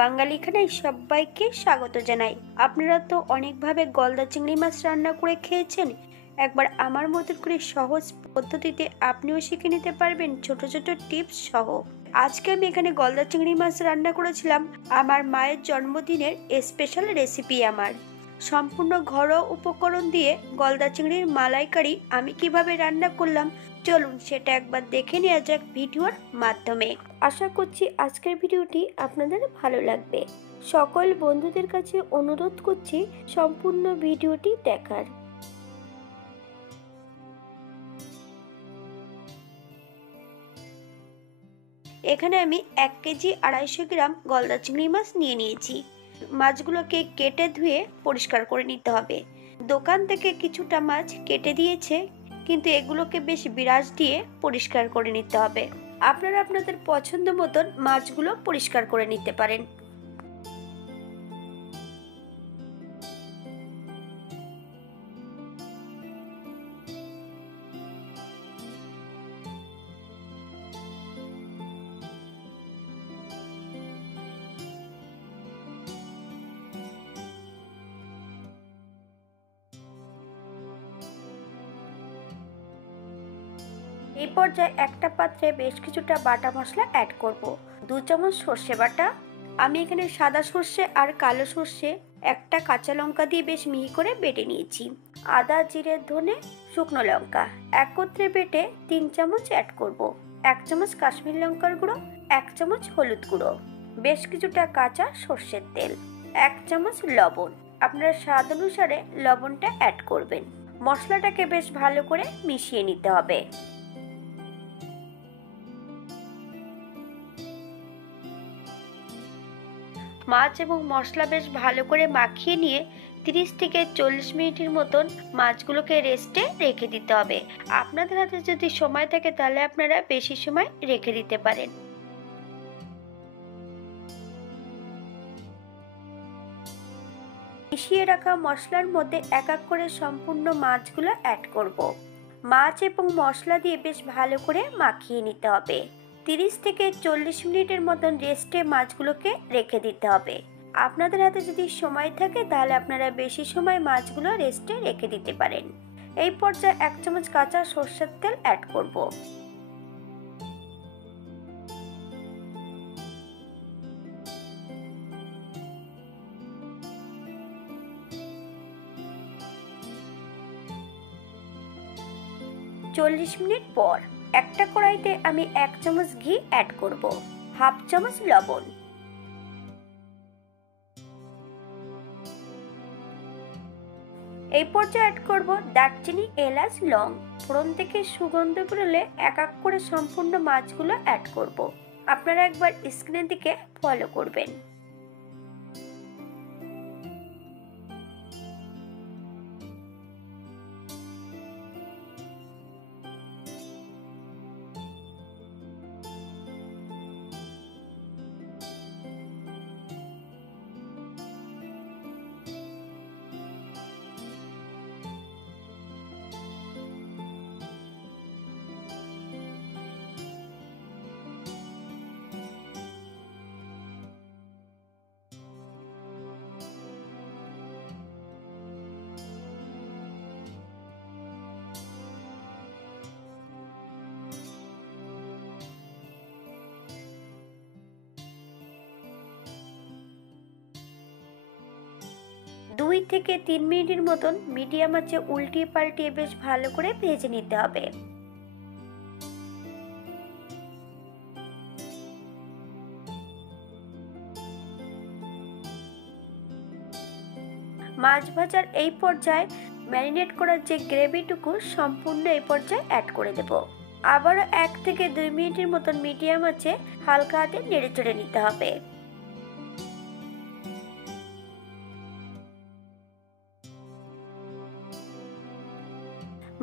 বাঙালি খানায় সবাইকে স্বাগত জানাই। আপনারা তো অনেকভাবে গলদা চিংড়ি মাছ রান্না করে খেয়েছেন। একবার আমার মতন করে সহজ পদ্ধতিতে আপনিও শিখে নিতে পারবেন ছোট ছোট টিপস সহ। আজকে আমি এখানে গলদা চিংড়ি মাছ রান্না করেছিলাম। আমার মায়ের জন্মদিনের স্পেশাল রেসিপি। আমার সম্পূর্ণ ঘরোয়া উপকরণ দিয়ে গলদা চিংড়ির মালাইকারি আমি কিভাবে রান্না করলাম, চলুন সেটা একবার দেখে নেওয়া যাক ভিডিওর মাধ্যমে। আশা করছি আজকের ভিডিওটি আপনাদের ভালো লাগবে। সকল বন্ধুদের কাছে অনুরোধ করছি সম্পূর্ণ ভিডিওটি দেখার। এখানে আমি 1 কেজি 250 গ্রাম গলদা চিংড়ি মাছ নিয়ে নিয়েছি। মাছগুলোকে কেটে ধুয়ে পরিষ্কার করে নিতে হবে। দোকান থেকে কিছুটা মাছ কেটে দিয়েছে, কিন্তু এগুলোকে বেশ বিরাস দিয়ে পরিষ্কার করে নিতে হবে। আপনারা আপনাদের পছন্দ মতন মাছগুলো পরিষ্কার করে নিতে পারেন। এই পর্যায়ে একটা পাত্রে বেশ কিছুটা বাটা মশলা অ্যাড করব। 2 চামচ সর্ষে বাটা। আমি এখানে সাদা সর্ষে আর কালো সর্ষে একটা কাঁচা লঙ্কা দিয়ে বেশ মিহি করে বেটে নিয়েছি। আদা, জিরে, ধনে, শুকনো লঙ্কা একত্রে বেটে 3 চামচ অ্যাড করব। 1 চামচ কাশ্মীরি লঙ্কার গুঁড়ো, 1 চামচ হলুদ গুঁড়ো, বেশ কিছুটা কাঁচা সর্ষের তেল, 1 চামচ লবণ। আপনারা স্বাদ অনুসারে লবণটা অ্যাড করবেন। মশলাটাকে বেশ ভালো করে মিশিয়ে নিতে হবে। মাছ এবং মশলা বেশ ভালো করে মাখিয়ে নিয়ে 30 থেকে 40 মিনিটের মতন মাছগুলোকে রেস্টে রেখে দিতে হবে। আপনাদের হাতে যদি সময় থাকে তাহলে আপনারা বেশি সময় রেখে দিতে পারেন। মিশিয়ে রাখা মশলার মধ্যে এক এক করে সম্পূর্ণ মাছগুলো অ্যাড করব। মাছ এবং মশলা দিয়ে বেশ ভালো করে মাখিয়ে নিতে হবে। 30 থেকে 40 মিনিটের মতন রেস্টে মাছগুলোকে রেখে দিতে হবে। আপনাদের হাতে যদি সময় থাকে তাহলে আপনারা বেশি সময় মাছগুলো রেস্টে রেখে দিতে পারেন। এই পর্যায়ে 1 চামচ কাঁচা সরষের তেল অ্যাড করব। চল্লিশ মিনিট পর একটা কড়াইতে আমি 1 চামচ ঘি অ্যাড করব, 1/2 চামচ লবণ, এই পর্যায়ে অ্যাড করব দারচিনি, এলাচ, লং। ফোড়ন থেকে সুগন্ধ বেরোলে এক এক করে সম্পূর্ণ মাছগুলো অ্যাড করব। আপনারা একবার স্ক্রিনের দিকে ফলো করবেন। দুই থেকে 3 মিনিটের মতন মিডিয়াম আঁচে উল্টিয়ে পাল্টিয়ে বেশ ভালো করে ভেজে নিতে হবে। মাছ ভাজার এই পর্যায়ে ম্যারিনেট করার যে গ্রেভিটুকু সম্পূর্ণ এই পর্যায়ে অ্যাড করে দেব। আবারও 1 থেকে 2 মিনিটের মতন মিডিয়াম আঁচে হালকা হাতে নেড়ে চেড়ে নিতে হবে।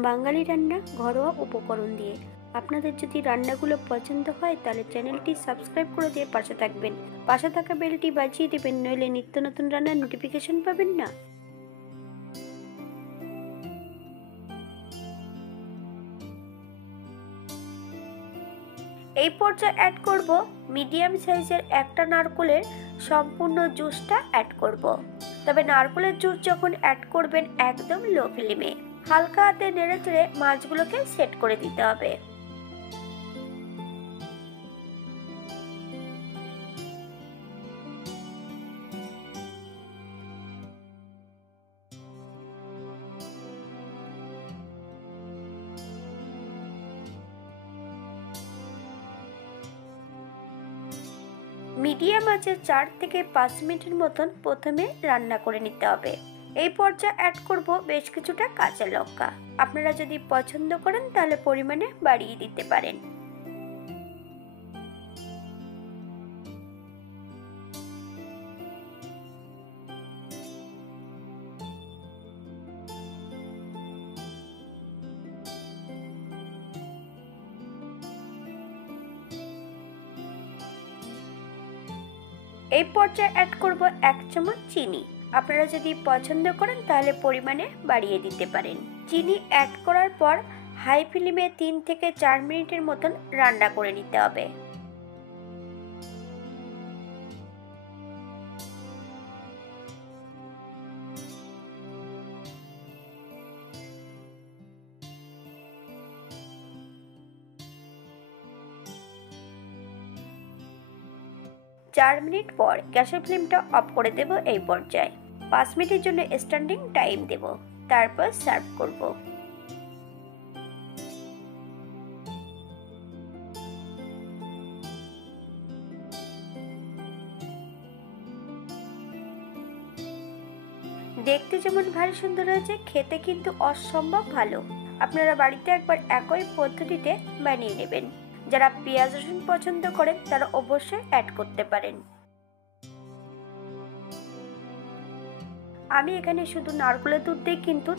বাঙালি রান্না ঘরোয়া উপকরণ দিয়ে। আপনাদের যদি রান্নাগুলো পছন্দ হয় তাহলে চ্যানেলটি সাবস্ক্রাইব করে দিয়ে পাশে থাকবেন। পাশে থাকা বেলটি বাজিয়ে দেবেন, নইলে নিত্য নতুন রান্নার নোটিফিকেশন পাবেন না। এই পর্যায়ে অ্যাড করব মিডিয়াম সাইজের একটা নারকেলের সম্পূর্ণ জুসটা অ্যাড করব। তবে নারকেলের জুস যখন অ্যাড করবেন একদম লো ফ্লেমে, হালকা হাতে নেড়ে চেড়ে মাছগুলোকে সেট করে দিতে হবে। মিডিয়াম আঁচে 4 থেকে 5 মিনিটের মতন প্রথমে রান্না করে নিতে হবে। এই পর্যায়ে অ্যাড করব বেশ কিছুটা কাঁচা লঙ্কা। আপনারা যদি পছন্দ করেন তাহলে পরিমাণে বাড়িয়ে দিতে পারেন। এই পর্যায়ে অ্যাড করব 1 চামচ চিনি। আপনারা যদি পছন্দ করেন তাহলে পরিমাণে বাড়িয়ে দিতে পারেন। চিনি অ্যাড করার পর হাই ফ্লেমে 3 থেকে 4 মিনিটের মতন রান্না করে নিতে হবে। চার মিনিট পর গ্যাসের ফ্লেমটা অফ করে দেব। এই পর্যায়ে 5 মিনিটের জন্য স্ট্যান্ডিং টাইম দেব, তারপর সার্ভ করব। দেখতে যেমন ভারী সুন্দর হয়েছে, খেতে কিন্তু অসম্ভব ভালো। আপনারা বাড়িতে একবার একই পদ্ধতিতে বানিয়ে নেবেন। যারা পেঁয়াজ রসুন পছন্দ করেন তারা অবশ্যই অ্যাড করতে পারেন। আমি এখানে শুধু নারকেলের দুধ দিয়ে কিন্তু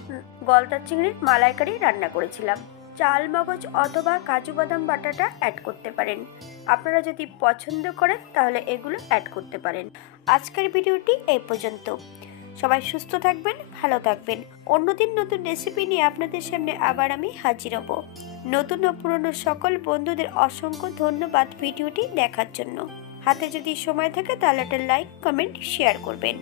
গলদা চিংড়ির মালাইকারি রান্না করেছিলাম। চাল মগজ অথবা কাজু বাদাম বাটাটা অ্যাড করতে পারেন। আপনারা যদি পছন্দ করেন তাহলে এগুলো অ্যাড করতে পারেন। আজকের ভিডিওটি এই পর্যন্ত। সবাই সুস্থ থাকবেন, ভালো থাকবেন। অন্যদিন নতুন রেসিপি নিয়ে আপনাদের সামনে আবার আমি হাজির হব। নতুন ও পুরনো সকল বন্ধুদের অসংখ্য ধন্যবাদ ভিডিওটি দেখার জন্য। হাতে যদি সময় থাকে তাহলে একটা লাইক, কমেন্ট, শেয়ার করবেন।